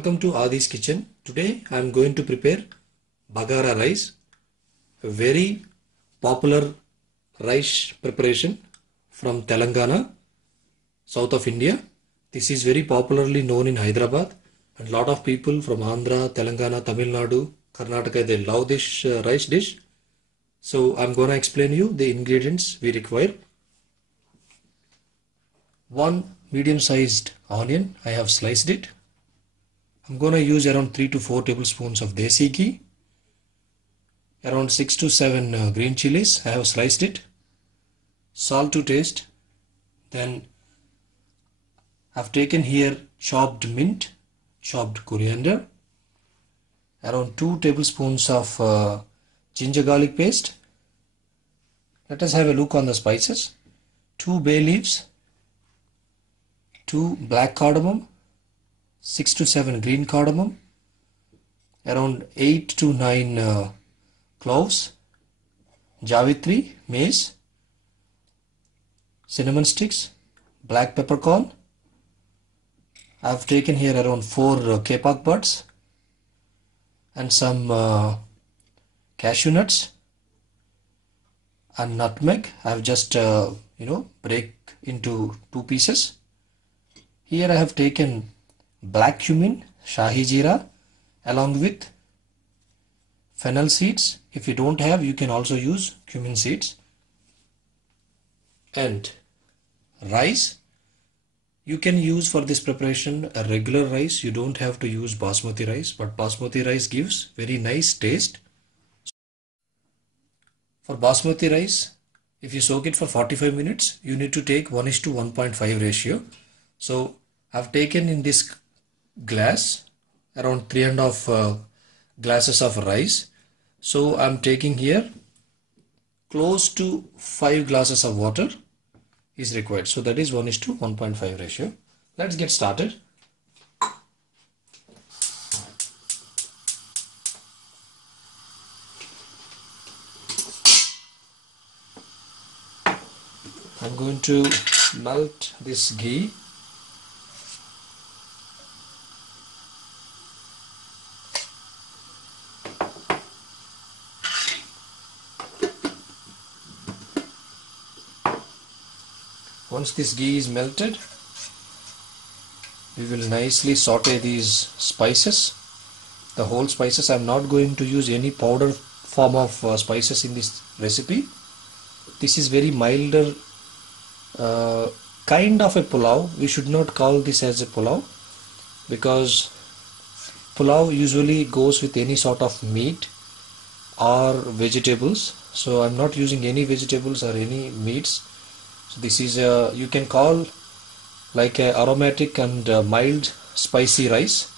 Welcome to Adi's Kitchen. Today I am going to prepare Bagara rice, a very popular rice preparation from Telangana, south of India. This is very popularly known in Hyderabad, and a lot of people from Andhra, Telangana, Tamil Nadu, Karnataka, they love this rice dish. So I'm going to explain you the ingredients we require. One medium-sized onion, I have sliced it. I'm going to use around 3 to 4 tablespoons of desi ghee. Around 6 to 7 green chilies, I have sliced it. Salt to taste. Then I've taken here chopped mint, chopped coriander. Around 2 tablespoons of ginger garlic paste. Let us have a look on the spices. 2 bay leaves, 2 black cardamom, 6 to 7 green cardamom, around 8 to 9 cloves, javitri, mace, cinnamon sticks, black peppercorn. I have taken here around 4 kepak buds and some cashew nuts and nutmeg. I have just break into 2 pieces. Here I have taken black cumin, shahi jeera, along with fennel seeds. If you don't have, you can also use cumin seeds. And rice, you can use for this preparation a regular rice. You don't have to use basmati rice, but basmati rice gives very nice taste. For basmati rice, if you soak it for 45 minutes, you need to take 1:1.5 ratio. So I've taken in this glass around 3.5 glasses of rice. So I'm taking here close to 5 glasses of water is required. So that is 1:1.5 ratio. Let's get started. I'm going to melt this ghee. Once this ghee is melted, we will nicely saute these spices, the whole spices. I'm not going to use any powder form of spices in this recipe. This is very milder kind of a pulao. We should not call this as a pulao, because pulao usually goes with any sort of meat or vegetables. So I'm not using any vegetables or any meats. So this is a, you can call like a aromatic and mild spicy rice.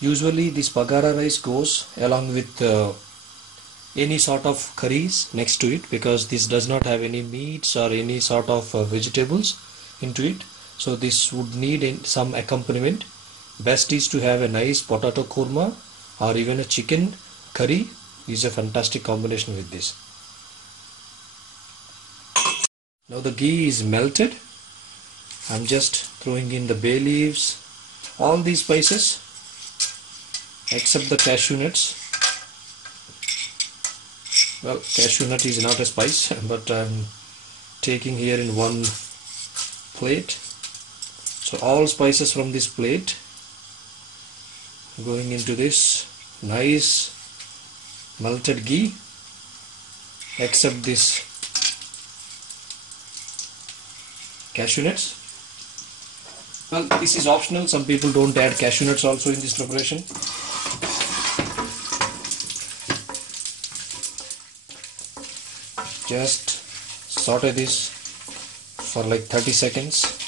Usually this Bagara rice goes along with any sort of curries next to it, because this does not have any meats or any sort of vegetables into it. So this would need some accompaniment. Best is to have a nice potato korma or even a chicken curry. Is a fantastic combination with this. Now the ghee is melted. I'm just throwing in the bay leaves, all these spices except the cashew nuts. Well, cashew nut is not a spice, but I'm taking here in one plate. So all spices from this plate going into this nice melted ghee, except this cashew nuts. Well, this is optional. Some people don't add cashew nuts also in this preparation. Just saute this for like 30 seconds.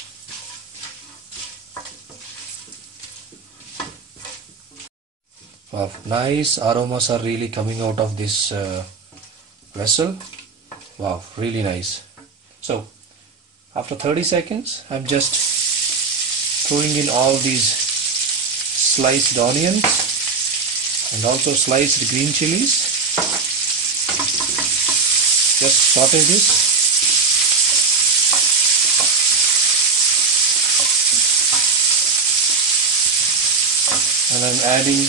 Wow, nice aromas are really coming out of this vessel. Wow, really nice. So after 30 seconds, I'm just throwing in all these sliced onions and also sliced green chilies. Just saute this. and I'm adding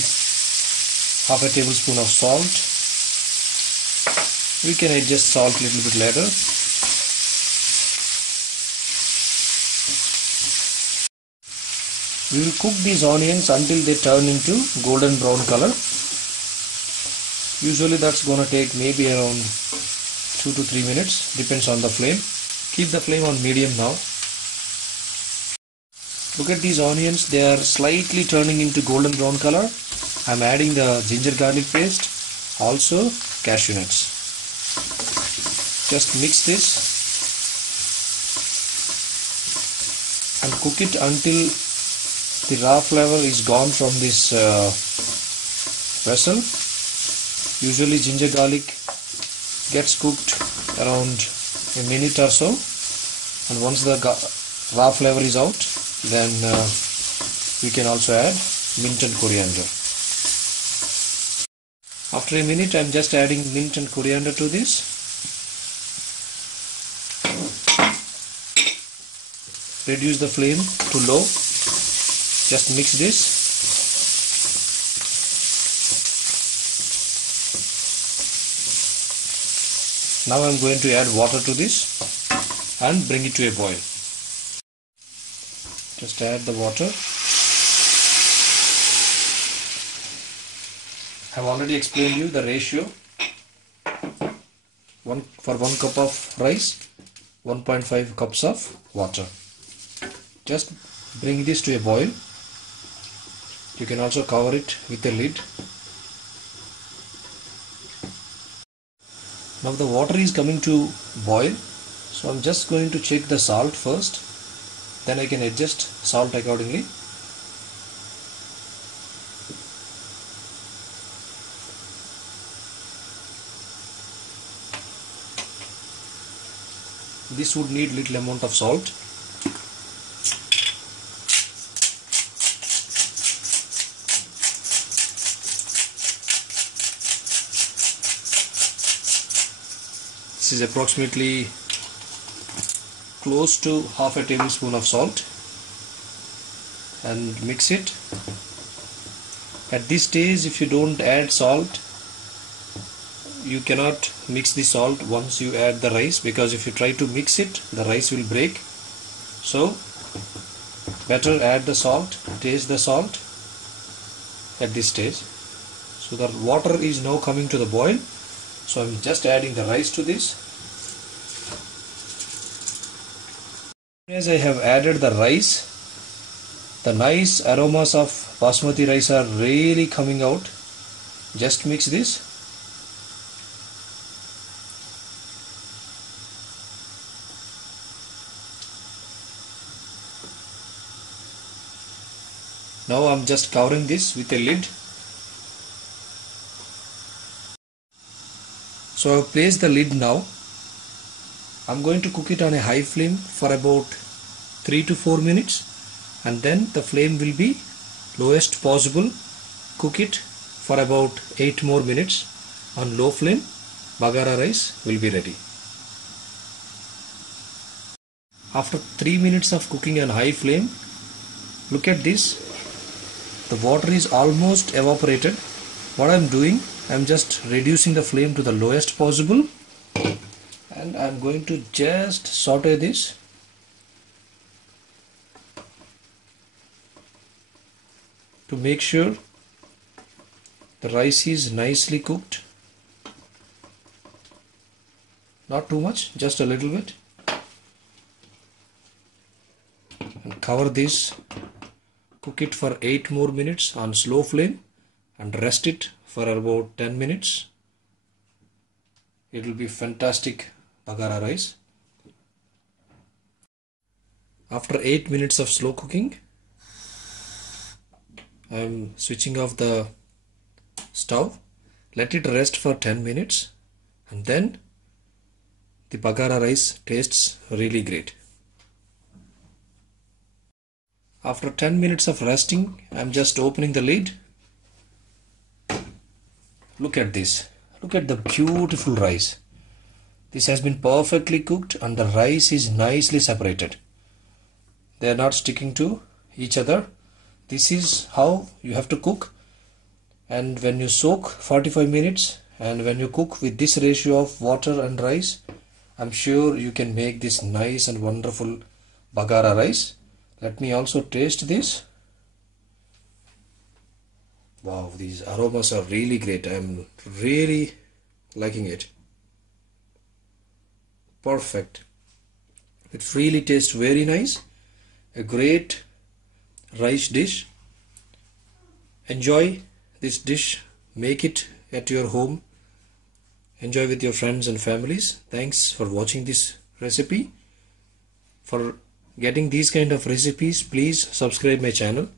half a tablespoon of salt. We can adjust salt a little bit later. We will cook these onions until they turn into golden brown color. Usually that's gonna take maybe around 2 to 3 minutes, depends on the flame. Keep the flame on medium now. Look at these onions, they are slightly turning into golden brown color. I'm adding the ginger garlic paste, also cashew nuts. Just mix this and cook it until the raw flavor is gone from this vessel. Usually ginger garlic gets cooked around a minute or so, and once the raw flavor is out, then we can also add mint and coriander. After a minute, I'm just adding mint and coriander to this. Reduce the flame to low. Just mix this. Now I'm going to add water to this and bring it to a boil. Just add the water. I've already explained you the ratio. For 1 cup of rice, 1.5 cups of water. Just bring this to a boil. You can also cover it with a lid. Now the water is coming to boil, so I'm just going to check the salt first, then I can adjust salt accordingly. This would need little amount of salt. This is approximately close to half a tablespoon of salt, and mix it. At this stage, if you don't add salt, you cannot mix the salt once you add the rice, because if you try to mix it, the rice will break. So better add the salt, taste the salt at this stage. So the water is now coming to the boil. So I'm just adding the rice to this. As I have added the rice, the nice aromas of basmati rice are really coming out. Just mix this. Now I'm just covering this with a lid. So I've placed the lid now. I'm going to cook it on a high flame for about 3 to 4 minutes, and then the flame will be lowest possible. Cook it for about 8 more minutes on low flame. Bagara rice will be ready. After 3 minutes of cooking on high flame, look at this. The water is almost evaporated. What I'm doing, I'm just reducing the flame to the lowest possible, and I'm going to just saute this. To make sure the rice is nicely cooked. Not too much, just a little bit. And cover this. Cook it for 8 more minutes on slow flame and rest it for about 10 minutes. It will be fantastic Bagara rice. After 8 minutes of slow cooking, I am switching off the stove. Let it rest for 10 minutes, and then the Bagara rice tastes really great. After 10 minutes of resting, I am just opening the lid. Look at this. Look at the beautiful rice. This has been perfectly cooked and the rice is nicely separated. They are not sticking to each other. this is how you have to cook. And when you soak 45 minutes and when you cook with this ratio of water and rice, I'm sure you can make this nice and wonderful Bagara rice. Let me also taste this. Wow, these aromas are really great. I'm really liking it. Perfect. It really tastes very nice. A great rice dish. Enjoy this dish. Make it at your home. Enjoy with your friends and families. Thanks for watching this recipe. For getting these kind of recipes, please subscribe my channel.